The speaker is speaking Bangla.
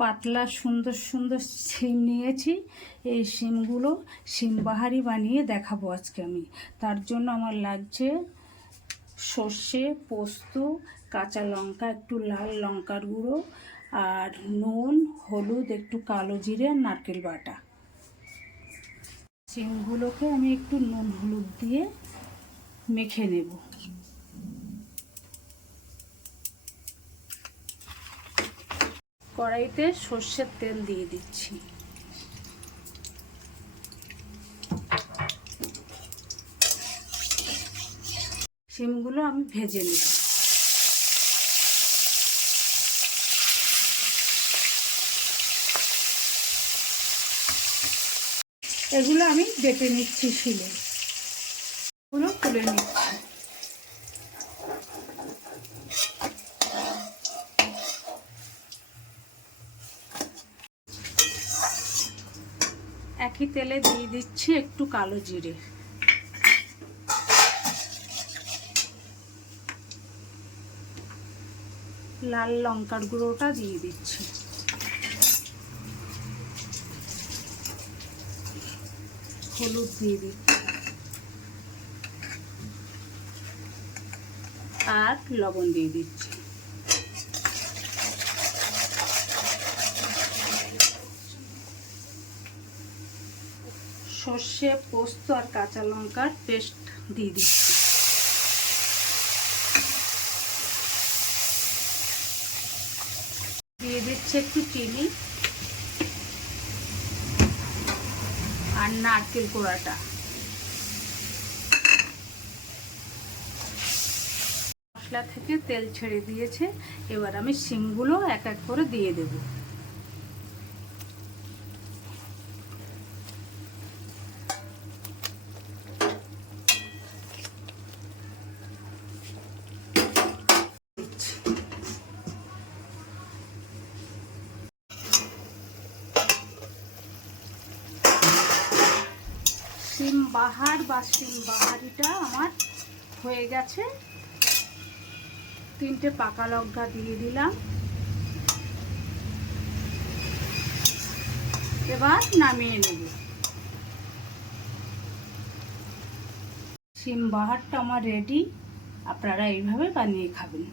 পাতলা সুন্দর সুন্দর শিম নিয়েছি। এই শিমগুলো শিম বাহারি বানিয়ে দেখাবো আজকে আমি। তার জন্য আমার লাগছে সর্ষে, পোস্ত, কাঁচা লঙ্কা, একটু লাল লঙ্কার গুঁড়ো, আর নুন, হলুদ, একটু কালো জিরে, নারকেল বাটা। শিমগুলোকে আমি একটু নুন হলুদ দিয়ে মেখে নেব। কড়াইতে সর্ষের তেল দিয়ে দিচ্ছি। শিমগুলো আমি ভেজে নেব। এগুলো আমি বেটে নিচ্ছি শিলে, এগুলো তুলে নিচ্ছি। একই তেলে দিয়ে দিচ্ছি একটু কালো জিরে, লাল লঙ্কার গুঁড়োটা দিয়ে দিচ্ছি, হলুদ দিয়ে দিচ্ছি, আর লবণ দিয়ে দিচ্ছি। সর্ষে, পোস্ত আর কাঁচা লঙ্কার পেস্ট দিয়ে দিচ্ছি। দিয়ে দিচ্ছি একটু চিনি আর নারকেল কোড়াটা। মশলা থেকে তেল ছেড়ে দিয়েছে, এবার আমি শিমগুলো এক এক করে দিয়ে দেব। শিম বাহার বা শিম বাহারিটা আমার হয়ে গেছে। 3টে পাকা লঙ্কা দিয়ে দিলাম। এবার নামিয়ে নেব। শিম বাহারটা আমার রেডি। আপনারা এইভাবে বানিয়ে খাবেন।